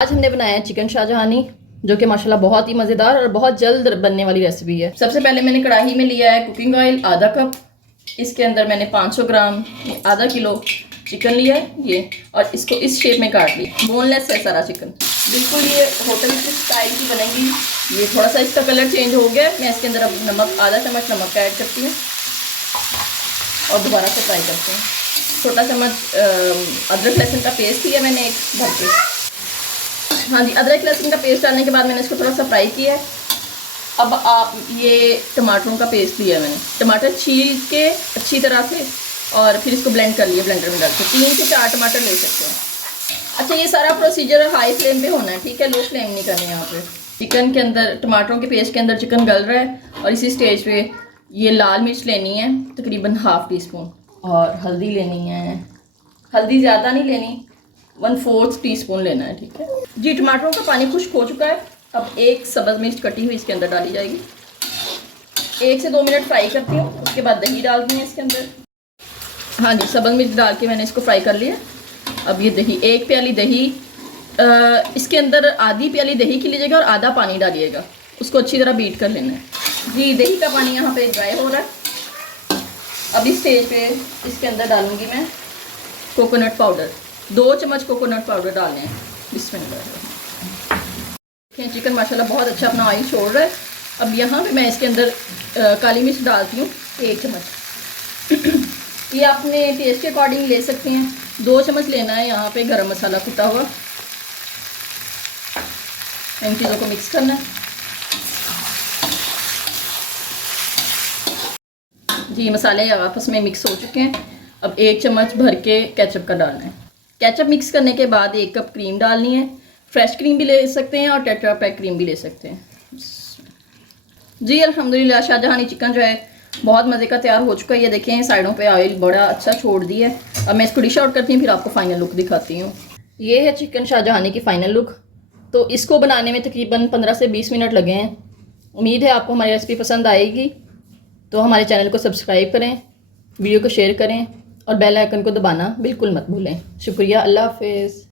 आज हमने बनाया है चिकन शाहजहानी, जो कि माशाल्लाह बहुत ही मज़ेदार और बहुत जल्द बनने वाली रेसिपी है। सबसे पहले मैंने कढ़ाई में लिया है कुकिंग ऑयल आधा कप। इसके अंदर मैंने 500 ग्राम आधा किलो चिकन लिया है ये, और इसको इस शेप में काट लिया। बोनलेस है सारा चिकन, बिल्कुल ये होटल की स्टाइल की बनेगी। ये थोड़ा सा इसका कलर चेंज हो गया। मैं इसके अंदर अब नमक, आधा चम्मच नमक का ऐड करती हूँ और दोबारा से फ्राई करते हैं। छोटा चम्मच अदरक लहसुन का पेस्ट लिया मैंने एक भर के। हाँ जी, अदरक लहसुन का पेस्ट डालने के बाद मैंने इसको थोड़ा सा फ्राई किया है। अब आप ये टमाटरों का पेस्ट लिया मैंने, टमाटर छील के अच्छी तरह से और फिर इसको ब्लेंड कर लिया ब्लेंडर में डाल के। 3 से 4 टमाटर ले सकते हैं। अच्छा, ये सारा प्रोसीजर हाई फ्लेम पे होना है, ठीक है, लो फ्लेम नहीं करनी है यहाँ पे। चिकन के अंदर, टमाटरों के पेस्ट के अंदर चिकन गल रहा है और इसी स्टेज पे ये लाल मिर्च लेनी है तकरीबन ½ टीस्पून, और हल्दी लेनी है, हल्दी ज़्यादा नहीं लेनी, 1/4 टीस्पून लेना है, ठीक है जी। टमाटरों का पानी खुश्क हो चुका है। अब एक सब्ज़ मिर्च कटी हुई इसके अंदर डाली जाएगी। 1 से 2 मिनट फ्राई करती हूँ, उसके बाद दही डालती हूँ इसके अंदर। हाँ जी, सब्ज़ मिर्च डाल के मैंने इसको फ्राई कर लिया। अब ये दही, 1 प्याली दही, इसके अंदर आधी प्याली दही की लीजिएगा और आधा पानी डालिएगा, उसको अच्छी तरह बीट कर लेना है जी। दही का पानी यहाँ पे ड्राई हो रहा है। अब इस स्टेज पे इसके अंदर डालूंगी मैं कोकोनट पाउडर। 2 चम्मच कोकोनट पाउडर डालने हैं। बिस्मिल्लाह। चिकन माशाल्लाह बहुत अच्छा अपना ऑयल छोड़ रहा है। अब यहाँ पे मैं इसके अंदर काली मिर्च डालती हूँ 1 चम्मच। ये अपने टेस्ट के अकॉर्डिंग ले सकते हैं। 2 चम्मच लेना है यहाँ पे गरम मसाला कुटा हुआ। इन चीज़ों को मिक्स करना है जी। मसाले आपस में मिक्स हो चुके हैं। अब 1 चम्मच भर के केचप का डालना है। केचप मिक्स करने के बाद 1 कप क्रीम डालनी है। फ्रेश क्रीम भी ले सकते हैं और टेट्रा पैक क्रीम भी ले सकते हैं जी। अल्हम्दुलिल्लाह शाहजहानी चिकन जो है बहुत मज़े का तैयार हो चुका है। ये देखें साइडों पे ऑयल बड़ा अच्छा छोड़ दिया है। अब मैं इसको डिश आउट करती हूँ, फिर आपको फाइनल लुक दिखाती हूँ। ये है चिकन शाहजहानी की फ़ाइनल लुक। तो इसको बनाने में तकरीबन 15 से 20 मिनट लगे हैं। उम्मीद है आपको हमारी रेसिपी पसंद आएगी। तो हमारे चैनल को सब्सक्राइब करें, वीडियो को शेयर करें और बेल आइकन को दबाना बिल्कुल मत भूलें। शुक्रिया, अल्लाह हाफिज़।